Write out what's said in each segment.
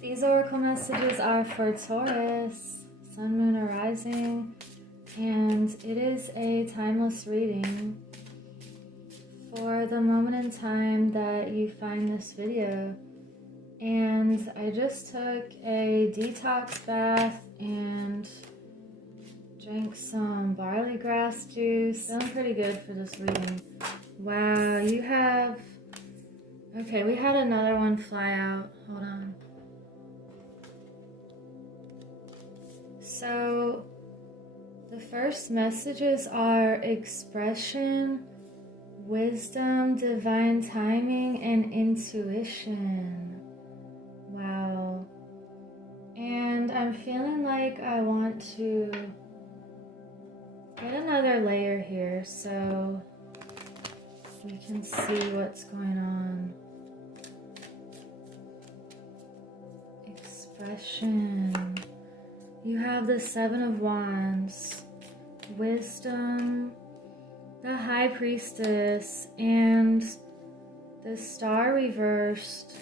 These oracle messages are for Taurus, Sun, Moon, or Rising, and it is a timeless reading for the moment in time that you find this video. And I just took a detox bath and drank some barley grass juice. Feeling pretty good for this reading. Wow, you have... Okay, we had another one fly out. Hold on. So, the first messages are expression, wisdom, divine timing, and intuition. Wow. And I'm feeling like I want to get another layer here so we can see what's going on. Expression. You have the Seven of Wands, wisdom, the High Priestess, and the Star reversed.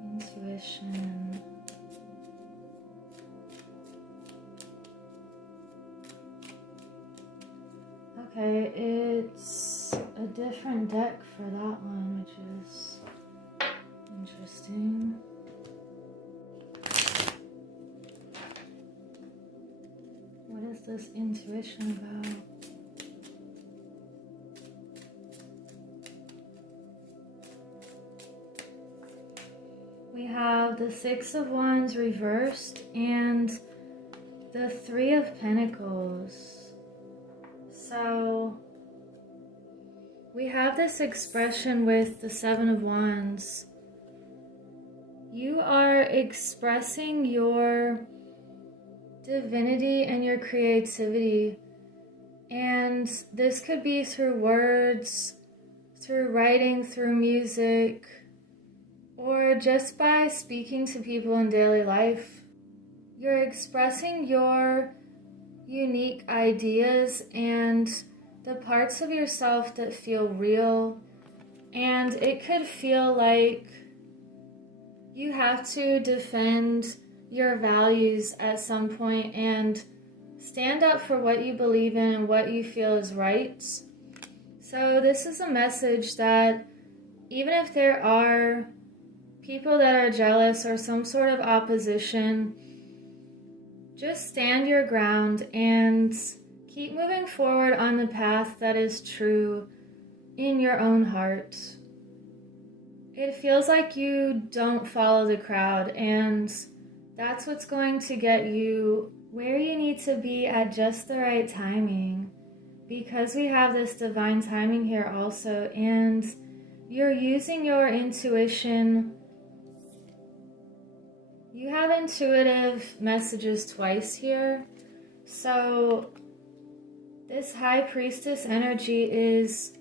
Intuition. Okay, it's a different deck for that one, which is interesting. What is this intuition about? We have the Six of Wands reversed and the Three of Pentacles. So we have this expression with the Seven of Wands. You are expressing your divinity and your creativity, and this could be through words, through writing, through music, or just by speaking to people in daily life. You're expressing your unique ideas and the parts of yourself that feel real, and it could feel like you have to defend your values at some point and stand up for what you believe in and what you feel is right. So this is a message that even if there are people that are jealous or some sort of opposition, just stand your ground and keep moving forward on the path that is true in your own heart. It feels like you don't follow the crowd, and that's what's going to get you where you need to be at just the right timing, because we have this divine timing here also, and you're using your intuition. You have intuitive messages twice here. So this High Priestess energy is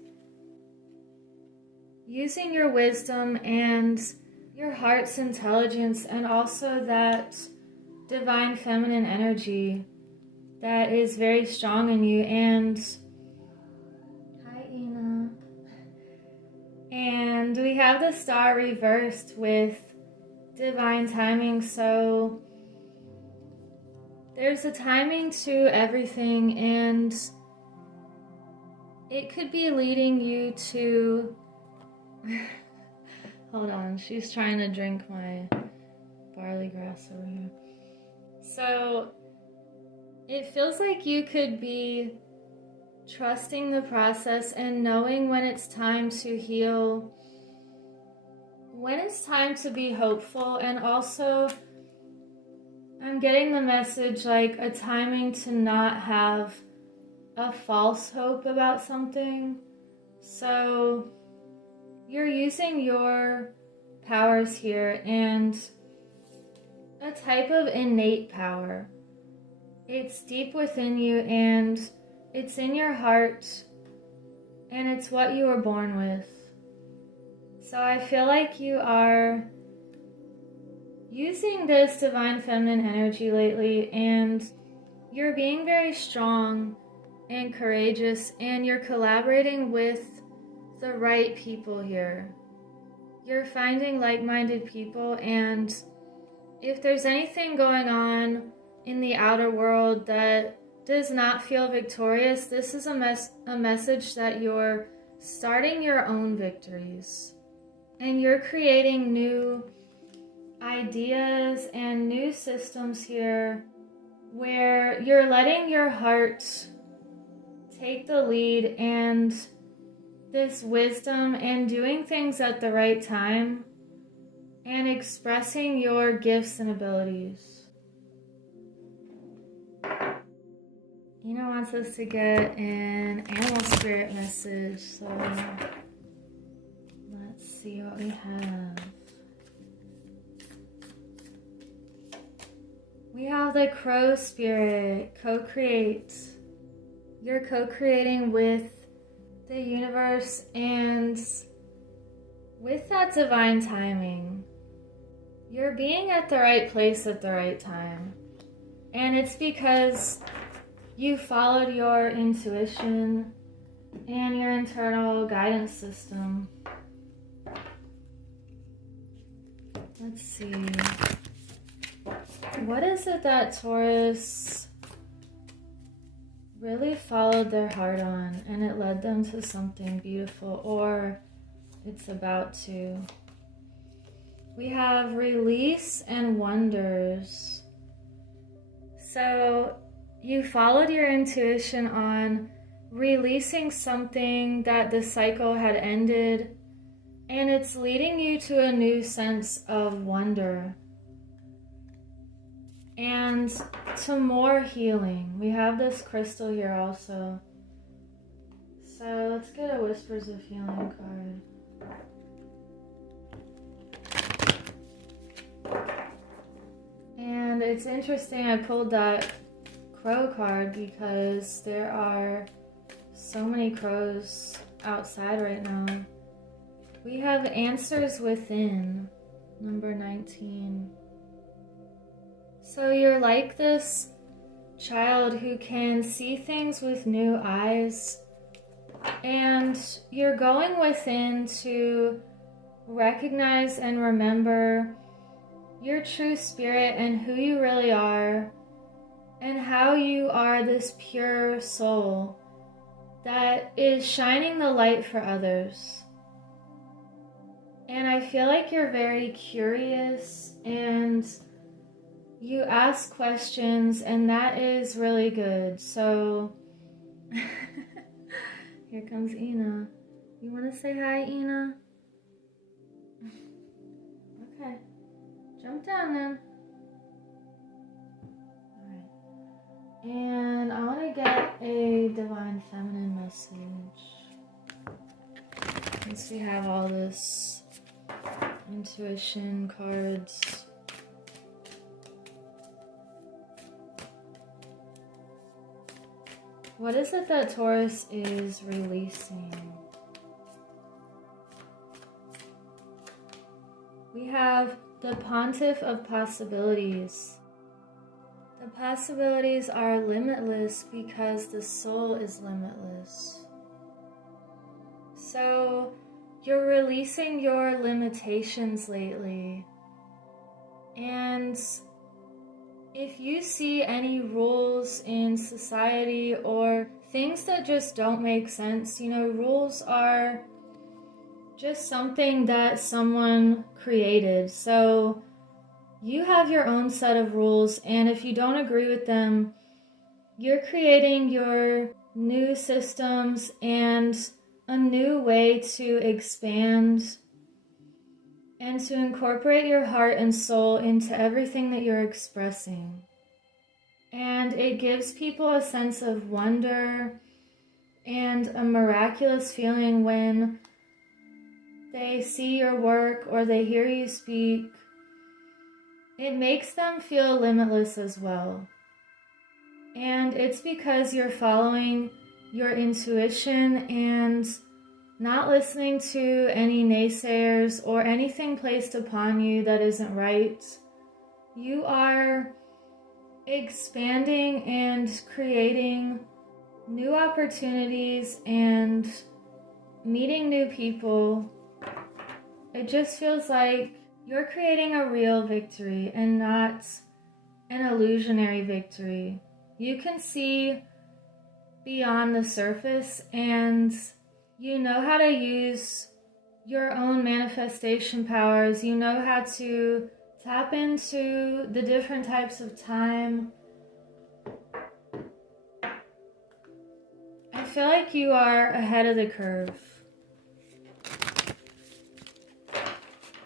using your wisdom and your heart's intelligence, and also that divine feminine energy that is very strong in you. And hi, Ina. And we have the Star reversed with divine timing. So there's a timing to everything, and it could be leading you to hold on, she's trying to drink my barley grass over here. So it feels like you could be trusting the process and knowing when it's time to heal, when it's time to be hopeful, and also I'm getting the message like a timing to not have a false hope about something. So you're using your powers here, and a type of innate power. It's deep within you, and it's in your heart, and it's what you were born with. So I feel like you are using this divine feminine energy lately, and you're being very strong and courageous, and you're collaborating with the right people here. you're finding like-minded people, and if there's anything going on in the outer world that does not feel victorious, this is a message that you're starting your own victories. And you're creating new ideas and new systems here where you're letting your heart take the lead and this wisdom and doing things at the right time and expressing your gifts and abilities. Ina wants us to get an animal spirit message, so let's see what we have. We have the crow spirit, co-create. You're co-creating with the universe and with that divine timing. You're being at the right place at the right time. And it's because you followed your intuition and your internal guidance system. Let's see. What is it that Taurus really followed their heart on and it led them to something beautiful, or it's about to? We have release and wonders. So you followed your intuition on releasing something that the cycle had ended, and it's leading you to a new sense of wonder and to more healing. We have this crystal here also. So let's get a Whispers of Healing card. And it's interesting I pulled that crow card because there are so many crows outside right now. We have Answers Within, number 19. So you're like this child who can see things with new eyes, and you're going within to recognize and remember your true spirit and who you really are, and how you are this pure soul that is shining the light for others. And I feel like you're very curious and you ask questions, and that is really good. So here comes Ina. You want to say hi, Ina? Okay. Jump down then. Alright. And I want to get a Divine Feminine message. Since we have all this intuition cards. What is it that Taurus is releasing? We have the Pontiff of Possibilities. The possibilities are limitless because the soul is limitless. So you're releasing your limitations lately. And if you see any rules in society or things that just don't make sense, you know, rules are just something that someone created. So you have your own set of rules, and if you don't agree with them, you're creating your new systems and a new way to expand and to incorporate your heart and soul into everything that you're expressing. And it gives people a sense of wonder and a miraculous feeling when they see your work or they hear you speak. It makes them feel limitless as well. And it's because you're following your intuition and not listening to any naysayers or anything placed upon you that isn't right. You are expanding and creating new opportunities and meeting new people it just feels like you're creating a real victory and not an illusionary victory. You can see beyond the surface, and you know how to use your own manifestation powers. You know how to tap into the different types of time. I feel like you are ahead of the curve.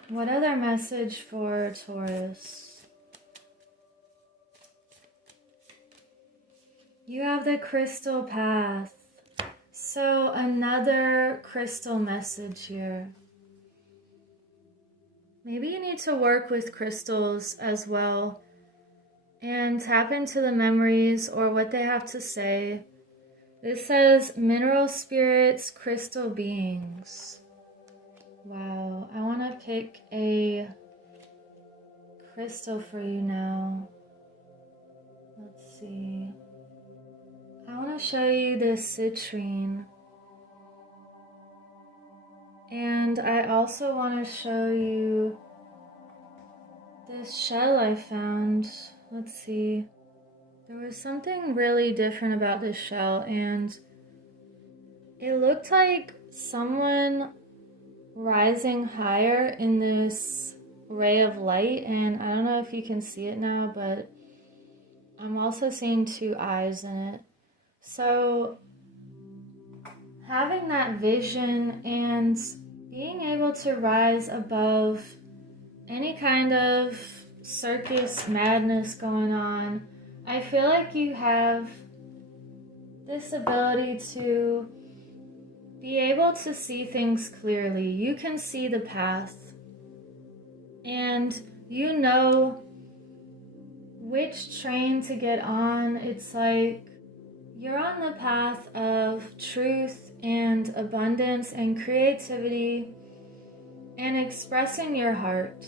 What other message for Taurus? You have the crystal path. So another crystal message here. Maybe you need to work with crystals as well and tap into the memories or what they have to say. This says mineral spirits, crystal beings. Wow, I want to pick a crystal for you now. Let's see. I want to show you this citrine. And I also want to show you this shell I found. Let's see. There was something really different about this shell, and it looked like someone rising higher in this ray of light, and I don't know if you can see it now, but I'm also seeing two eyes in it. So having that vision and being able to rise above any kind of circus madness going on, I feel like you have this ability to be able to see things clearly. You can see the path, and you know which train to get on. It's like you're on the path of truth and abundance and creativity and expressing your heart.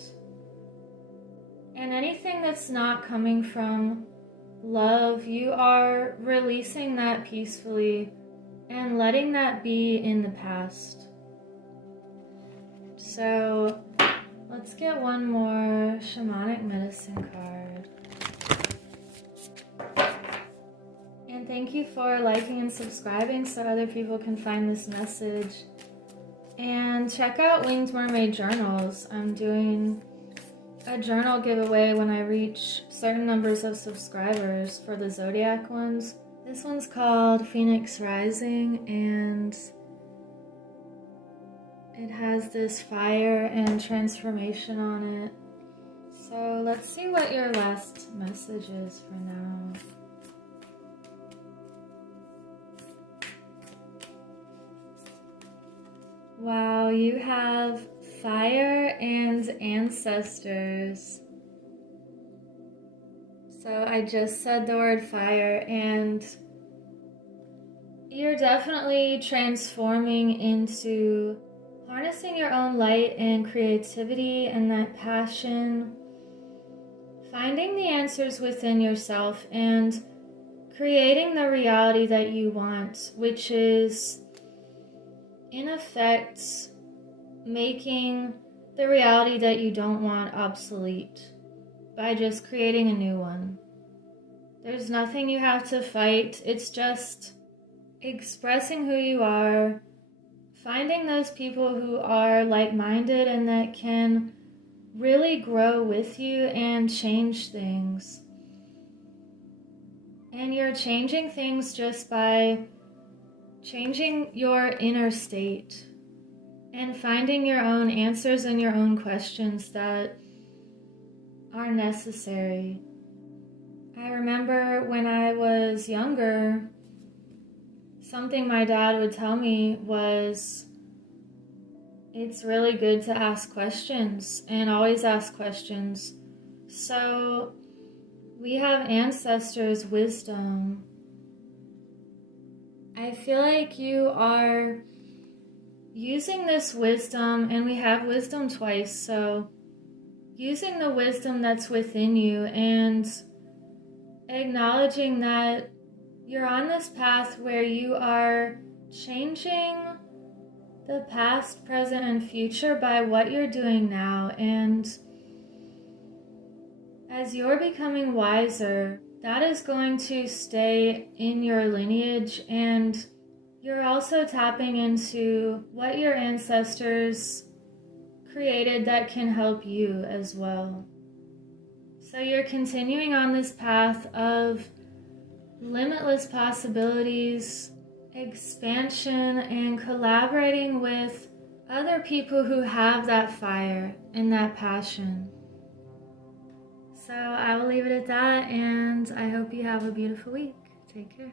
And anything that's not coming from love, you are releasing that peacefully and letting that be in the past. So let's get one more shamanic medicine card. And thank you for liking and subscribing so other people can find this message. And check out Winged Mermaid Journals. I'm doing a journal giveaway when I reach certain numbers of subscribers for the zodiac ones. This one's called Phoenix Rising, and it has this fire and transformation on it. So let's see what your last message is for now. Wow, you have fire and ancestors. So I just said the word fire, and you're definitely transforming into harnessing your own light and creativity and that passion, finding the answers within yourself and creating the reality that you want, which is in effect making the reality that you don't want obsolete by just creating a new one. There's nothing you have to fight. It's just expressing who you are, finding those people who are like-minded and that can really grow with you and change things. And you're changing things just by changing your inner state and finding your own answers and your own questions that are necessary. I remember when I was younger, something my dad would tell me was, it's really good to ask questions and always ask questions. So we have ancestors' wisdom. I feel like you are using this wisdom, and we have wisdom twice, so using the wisdom that's within you and acknowledging that you're on this path where you are changing the past, present, and future by what you're doing now. And as you're becoming wiser, that is going to stay in your lineage, and you're also tapping into what your ancestors created that can help you as well. So you're continuing on this path of limitless possibilities, expansion, and collaborating with other people who have that fire and that passion. So I will leave it at that, and I hope you have a beautiful week. Take care.